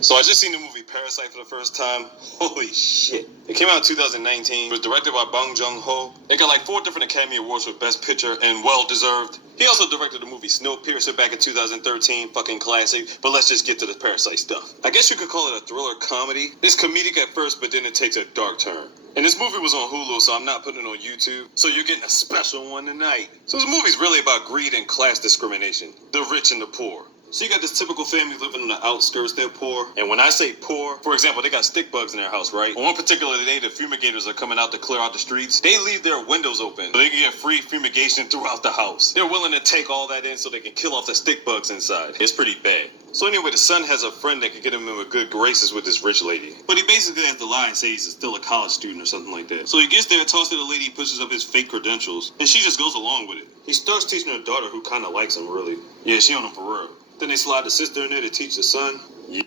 So I just seen the movie Parasite for the first time. Holy shit. It came out in 2019. It was directed by Bong Joon-ho. It got like 4 different Academy Awards for Best Picture, and well-deserved. He also directed the movie Snowpiercer back in 2013, fucking classic. But let's just get to the Parasite stuff. I guess you could call it a thriller comedy. It's comedic at first, but then it takes a dark turn. And this movie was on Hulu, so I'm not putting it on YouTube. So you're getting a special one tonight. So this movie's really about greed and class discrimination. The rich and the poor. So you got this typical family living on the outskirts, they're poor. And when I say poor, for example, they got stick bugs in their house, right? On one particular day, the fumigators are coming out to clear out the streets. They leave their windows open so they can get free fumigation throughout the house. They're willing to take all that in so they can kill off the stick bugs inside. It's pretty bad. So anyway, the son has a friend that can get him in with good graces with this rich lady. But he basically has to lie and say he's still a college student or something like that. So he gets there, talks to the lady, pushes up his fake credentials, and she just goes along with it. He starts teaching her daughter, who kind of likes him, really. Yeah, she on him for real. Then they slide the sister in there to teach the son. Yeah.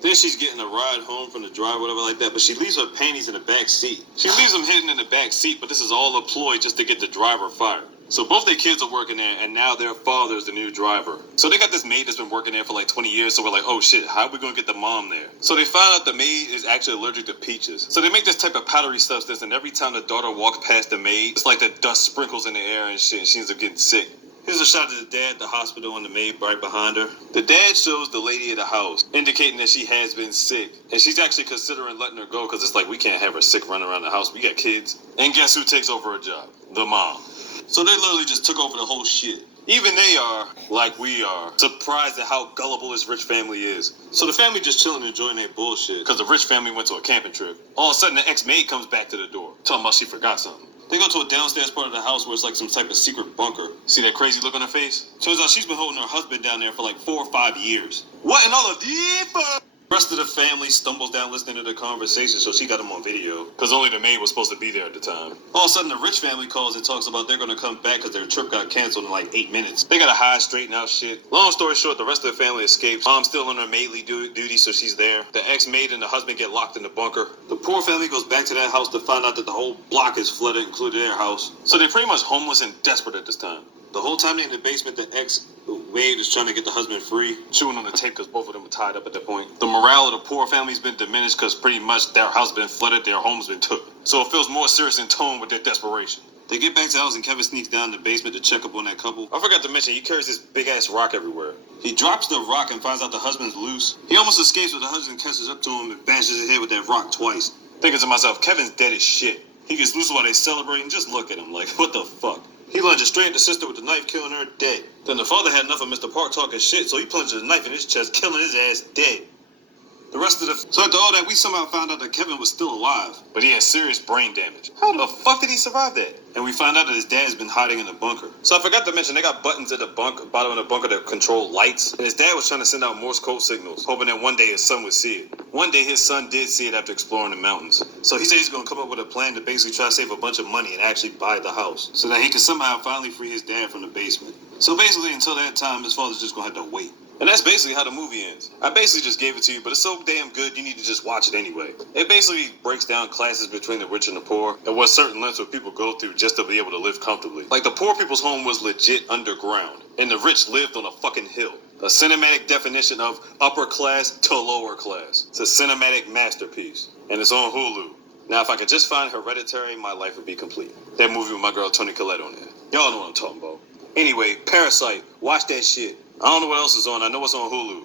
Then she's getting a ride home from the drive, whatever like that, but she leaves her panties in the back seat. She leaves them hidden in the back seat, but this is all a ploy just to get the driver fired. So both their kids are working there, and now their father is the new driver. So they got this maid that's been working there for like 20 years, so we're like, oh shit, how are we gonna get the mom there? So they find out the maid is actually allergic to peaches. So they make this type of powdery substance, and every time the daughter walks past the maid, it's like the dust sprinkles in the air and shit, and she ends up getting sick. Here's a shot of the dad at the hospital and the maid right behind her. The dad shows the lady at the house, indicating that she has been sick. And she's actually considering letting her go because it's like, we can't have her sick running around the house. We got kids. And guess who takes over her job? The mom. So they literally just took over the whole shit. Even they are, like we are, surprised at how gullible this rich family is. So the family just chilling and enjoying their bullshit because the rich family went to a camping trip. All of a sudden, the ex-maid comes back to the door, talking about she forgot something. They go to a downstairs part of the house where it's like some type of secret bunker. See that crazy look on her face? Turns out she's been holding her husband down there for like 4 or 5 years. What in all of the rest of the family stumbles down listening to the conversation, so she got him on video. Because only the maid was supposed to be there at the time. All of a sudden, the rich family calls and talks about they're going to come back because their trip got canceled in like 8 minutes. They got to hide, straighten out shit. Long story short, the rest of the family escapes. Mom's still on her maidly duty, so she's there. The ex-maid and the husband get locked in the bunker. The poor family goes back to that house to find out that the whole block is flooded, including their house. So they're pretty much homeless and desperate at this time. The whole time they're in the basement, the ex-maid is trying to get the husband free, chewing on the tape because both of them were tied up at that point. The morale of the poor family's been diminished because pretty much their house been flooded, their home's been took. So it feels more serious in tone with their desperation. They get back to the house and Kevin sneaks down in the basement to check up on that couple. I forgot to mention, he carries this big-ass rock everywhere. He drops the rock and finds out the husband's loose. He almost escapes, but the husband catches up to him and bashes his head with that rock twice. Thinking to myself, Kevin's dead as shit. He gets loose while they celebrating. Just look at him like, what the fuck? He lunges straight at the sister with the knife, killing her dead. Then the father had enough of Mr. Park talking shit, so he plunges a knife in his chest, killing his ass dead. So after all that, we somehow found out that Kevin was still alive, but he had serious brain damage. How the fuck did he survive that? And we found out that his dad has been hiding in the bunker. So I forgot to mention, they got buttons at the bottom of the bunker that control lights. And his dad was trying to send out Morse code signals, hoping that one day his son would see it. One day his son did see it after exploring the mountains. So he said he's going to come up with a plan to basically try to save a bunch of money and actually buy the house, so that he could somehow finally free his dad from the basement. So basically, until that time, his father's just going to have to wait. And that's basically how the movie ends. I basically just gave it to you, but it's so damn good, you need to just watch it anyway. It basically breaks down classes between the rich and the poor, and what certain lengths where people go through just to be able to live comfortably. Like, the poor people's home was legit underground, and the rich lived on a fucking hill. A cinematic definition of upper class to lower class. It's a cinematic masterpiece, and it's on Hulu. Now, if I could just find Hereditary, my life would be complete. That movie with my girl Toni Collette on there. Y'all know what I'm talking about. Anyway, Parasite. Watch that shit. I don't know what else is on. I know it's on Hulu.